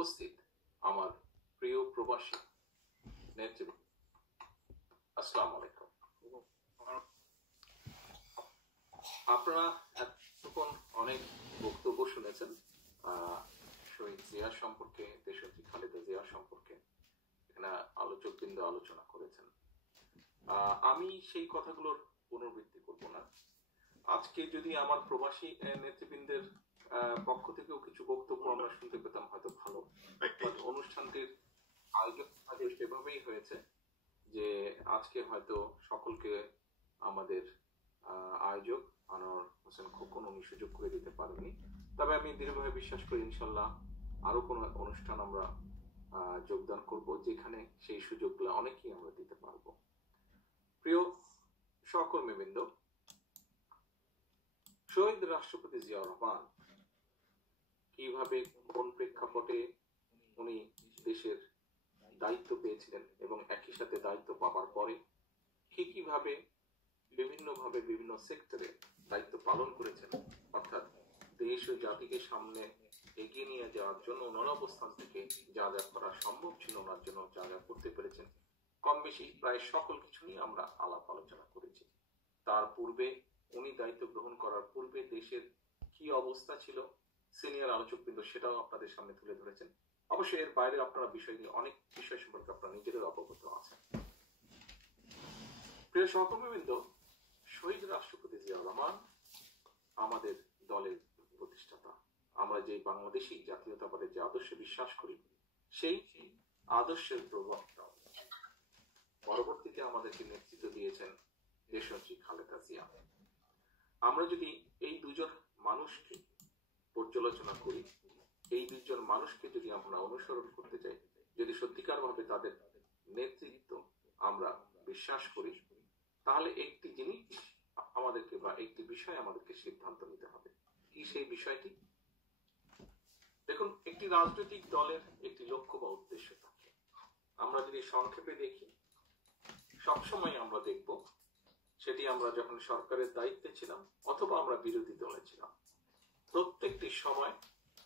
উপস্থিত আমার প্রিয় প্রবাসী নেতৃবৃন্দ, আসসালামু আলাইকুম। আপনারা এতক্ষণ অনেক বক্তব্য শুনেছেন শহীদ জিয়া সম্পর্কে, দেশনেত্রী খালেদা জিয়া সম্পর্কে। এখানে আলোচকবৃন্দ আলোচনা করেছেন। আমি সেই কথাগুলোর পুনরাবৃত্তি করব না। আজকে যদি আমার প্রবাসী নেতৃবৃন্দের পক্ষ থেকেও কিছু বক্তব্য আমরা শুনতে পেতাম হয়তো ভালো। অনুষ্ঠানটির আয়োজন সেভাবেই হয়েছে যে আজকে হয়তো সকলকে আমাদের আয়োজক আনোয়ার হোসেন খোকন উনি সুযোগ করে দিতে পারেননি। তবে আমি দৃঢ়ভাবে বিশ্বাস করি ইনশাল্লাহ আরো কোনো অনুষ্ঠান আমরা যোগদান করব যেখানে সেই সুযোগগুলো অনেকেই আমরা দিতে পারবো। প্রিয় সহকর্মীবৃন্দ, শহীদ রাষ্ট্রপতি জিয়াউর রহমান কিভাবে কোন প্রেক্ষাপটে উনি দেশের দায়িত্ব পেয়েছিলেন এবং একই সাথে দায়িত্ব পাওয়ার পরে কিভাবে বিভিন্ন সেক্টরে দায়িত্ব পালন করেছেন, অর্থাৎ দেশ ও জাতিকে সামনে এগিয়ে নিয়ে যাওয়ার জন্য ওনার অবস্থান থেকে যা যা করা সম্ভব ছিল ওনার জন্য যা যা করতে পেরেছেন, কম বেশি প্রায় সকল কিছু নিয়ে আমরা আলাপ আলোচনা করেছি। তার পূর্বে উনি দায়িত্ব গ্রহণ করার পূর্বে দেশের কি অবস্থা ছিল সিনিয়র আলোচকবৃন্দ সেটাও আপনাদের সামনে তুলে ধরেছেন। অবশ্যই এর বাইরে আপনারা অনেক বিষয় সম্পর্কে আপনারা নিজেদের অবগত আছেন। প্রিয় সহকর্মীবৃন্দ, শহীদ রাষ্ট্রপতি জিয়াউর রহমান আমাদের দলের প্রতিষ্ঠাতা। আমরা যে বাংলাদেশী জাতীয়তাবাদের যে আদর্শে বিশ্বাস করি সেই আদর্শের প্রবক্তা। পরবর্তীতে আমাদেরকে নেতৃত্ব দিয়েছেন দেশনেত্রী খালেদা জিয়া। আমরা যদি এই দুজন মানুষকে পর্যালোচনা করি, এই দুজন মানুষকে যদি আমরা অনুসরণ করতে চাই, যদি সত্যিকার ভাবে তাদের নেতৃত্ব আমরা বিশ্বাস করি, তাহলে একটি জিনিস আমাদেরকে বা একটি বিষয় আমাদেরকে সিদ্ধান্ত নিতে হবে। কি সেই বিষয়টি? দেখুন, একটি রাজনৈতিক দলের একটি লক্ষ্য বা উদ্দেশ্য থাকে। আমরা যদি সংক্ষেপে দেখি, সবসময় আমরা দেখব সেটি আমরা যখন সরকারের দায়িত্বে ছিলাম অথবা আমরা বিরোধী দলে ছিলাম, প্রত্যেকটি সময়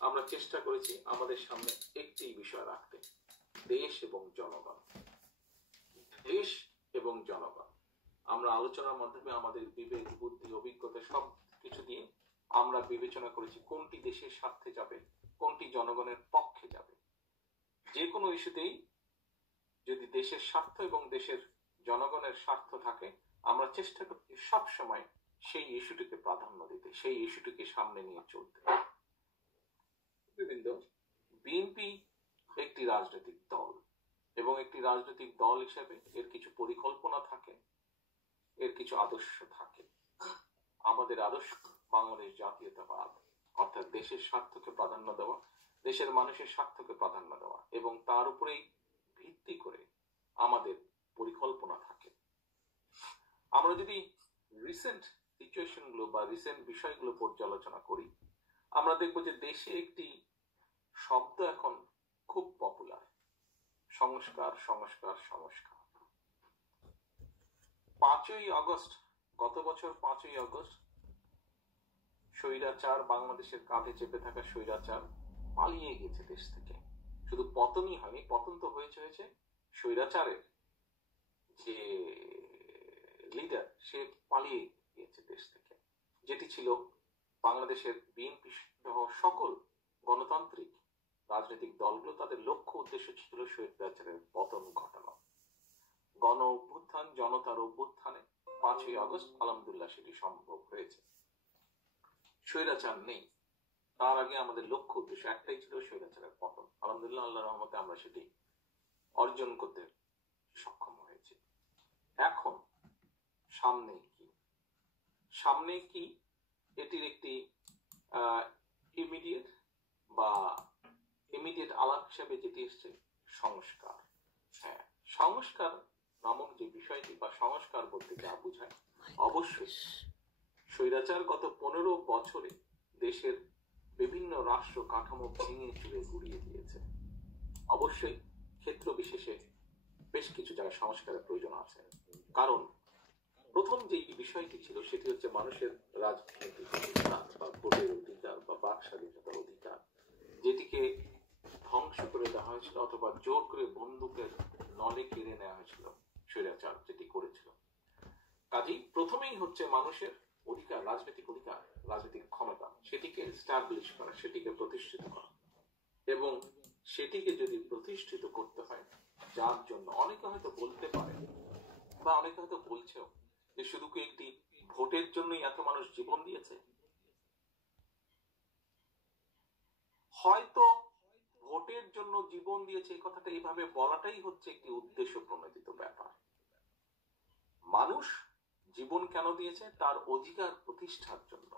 আমরা চেষ্টা করেছি আমাদের সামনে একটি বিষয় রাখতে, দেশ এবং জনগণ। দেশ এবং জনগণ আমরা আলোচনার মাধ্যমে আমাদের বিবেক, বুদ্ধি, অভিজ্ঞতা সব কিছু দিয়ে আমরা বিবেচনা করেছি কোনটি দেশের স্বার্থে যাবে, কোনটি জনগণের পক্ষে যাবে। যে কোনো ইস্যুতেই যদি দেশের স্বার্থ এবং দেশের জনগণের স্বার্থ থাকে, আমরা চেষ্টা করছি সব সময় সেই ইস্যুটিকে প্রাধান্য দিতে, সেই ইস্যুটিকে সামনে নিয়ে চলতে। বিএনপি একটি রাজনৈতিক দল এবং একটি রাজনৈতিক দল হিসেবে এর কিছু পরিকল্পনা থাকে, এর কিছু আদর্শ থাকে। আমাদের আদর্শ বাংলাদেশ জাতীয়তাবাদ, অর্থাৎ দেশের স্বার্থকে প্রাধান্য দেওয়া, দেশের মানুষের স্বার্থকে প্রাধান্য দেওয়া, এবং তার উপরেই ভিত্তি করে আমাদের পরিকল্পনা থাকে। আমরা যদি রিসেন্ট সিচুয়েশন গুলো বা রিসেন্ট বিষয়গুলো পর্যালোচনা করি, আমরা দেখব যে দেশে একটি শব্দ এখন খুব পপুলার, সংস্কার সংস্কার সংস্কার। 5ই আগস্ট, গত বছর 5ই আগস্ট স্বৈরাচার, বাংলাদেশের কাঁধে চেপে থাকা স্বৈরাচার পালিয়ে গেছে দেশ থেকে। শুধু পতনই হয়নি, পতন তো হয়েছে স্বৈরাচারের যে লিডার সে পালিয়ে গিয়েছে দেশ থেকে, যেটি ছিল বাংলাদেশের বিএনপি সহ সকল গণতান্ত্রিক রাজনৈতিক দলগুলো। তাদের লক্ষ্য উদ্দেশ্য ছিল স্বৈরাচারের পতন ঘটানো। গণ অভ্যুত্থান, জনতার অভ্যুত্থানে 5ই আগস্ট আলহামদুলিল্লাহ সেটি সম্ভব হয়েছে। স্বৈরাচার নেই, তার আগে আমাদের লক্ষ্য উদ্দেশ্য একটাই ছিল, স্বৈরাচারের পতন। আলহামদুলিল্লাহ আল্লাহর রহমতে আমরা সেটি অর্জন করতে সক্ষম হয়েছে। এখন সামনে কি এটির একটি ইমিডিয়েট আলাপ হিসাবে যেটি এসছে সংস্কার। হ্যাঁ, সংস্কার নামক যে বিষয়টি বা সংস্কার বলতে যা বোঝায়, অবশ্যই স্বৈরাচার গত 15 বছরে দেশের বিভিন্ন রাষ্ট্র কাঠামো ভেঙে চুরে গুড়িয়ে দিয়েছে। অবশ্যই ক্ষেত্র বিশেষে বেশ কিছু জায়গায় সংস্কারের প্রয়োজন আছে। কারণ প্রথম যে বিষয়টি ছিল সেটি হচ্ছে মানুষের রাজনৈতিক অধিকার বা ভোটের অধিকার বা বাক স্বাধীনতার অধিকার, যেটিকে ধ্বংস অথবা জোর করে বন্দুকের নলে কেড়ে নেওয়া হয়েছিল স্বৈরাচার যেটি করেছিল। কাজেই প্রথমেই হচ্ছে মানুষের অধিকার, রাজনৈতিক অধিকার, রাজনৈতিক ক্ষমতা, সেটিকে এস্টাবলিশ করা, সেটিকে প্রতিষ্ঠিত করা। এবং সেটিকে যদি প্রতিষ্ঠিত করতে হয়, যার জন্য অনেকে হয়তো বলতে পারে বা অনেকে হয়তো বলছেও যে শুধু কি একটি ভোটের জন্যই এত মানুষ জীবন দিয়েছে। হয়তো ভোটের জন্য জীবন দিয়েছে এই কথাটা এইভাবে বলাটাই হচ্ছে একটি উদ্দেশ্য প্রণোদিত ব্যাপার। মানুষ জীবন কেন দিয়েছে? তার অধিকার প্রতিষ্ঠার জন্য।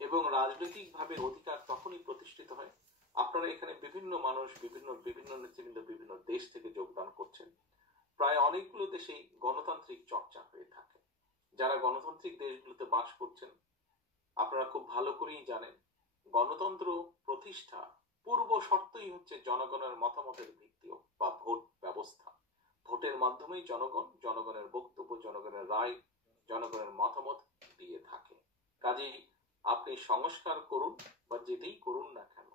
এবং রাজনৈতিক ভাবে অধিকার তখনই প্রতিষ্ঠিত হয়, আপনারা এখানে বিভিন্ন মানুষ, বিভিন্ন নেতৃবৃন্দ বিভিন্ন দেশ থেকে যোগদান করছেন। প্রায় অনেকগুলো দেশেই গণতান্ত্রিক চর্চা হয়ে থাকে। যারা গণতান্ত্রিক দেশগুলোতে বাস করছেন আপনারা খুব ভালো করেই জানেন, গণতন্ত্র প্রতিষ্ঠা পূর্ব শর্তই হচ্ছে জনগণের মতামতের ভিত্তি বা ভোট ব্যবস্থা। ভোটের মাধ্যমেই জনগণের বক্তব্য, জনগণের রায়, জনগণের মতামত দিয়ে থাকে। কাজেই আপনি সংস্কার করুন বা যেতেই করুন না কেন,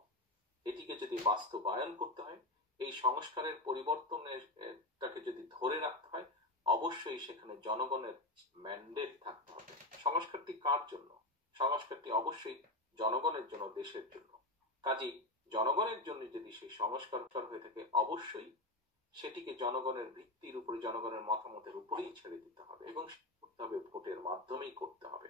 এটিকে যদি বাস্তবায়ন করতে হয়, এই সংস্কারের পরিবর্তনটাকে যদি ধরে রাখতে হয়, অবশ্যই সেখানে জনগণের ম্যান্ডেট থাকতে হবে। সংস্কারটি কার জন্য? সংস্কারটি অবশ্যই জনগণের জন্য, দেশের জন্য। কাজেই জনগণের জন্য যদি সেই সংস্কার হয়ে থাকে, অবশ্যই সেটিকে জনগণের ভিত্তির উপরে, জনগণের মতামতের উপরেই ছেড়ে দিতে হবে এবং করতে হবে ভোটের মাধ্যমেই করতে হবে।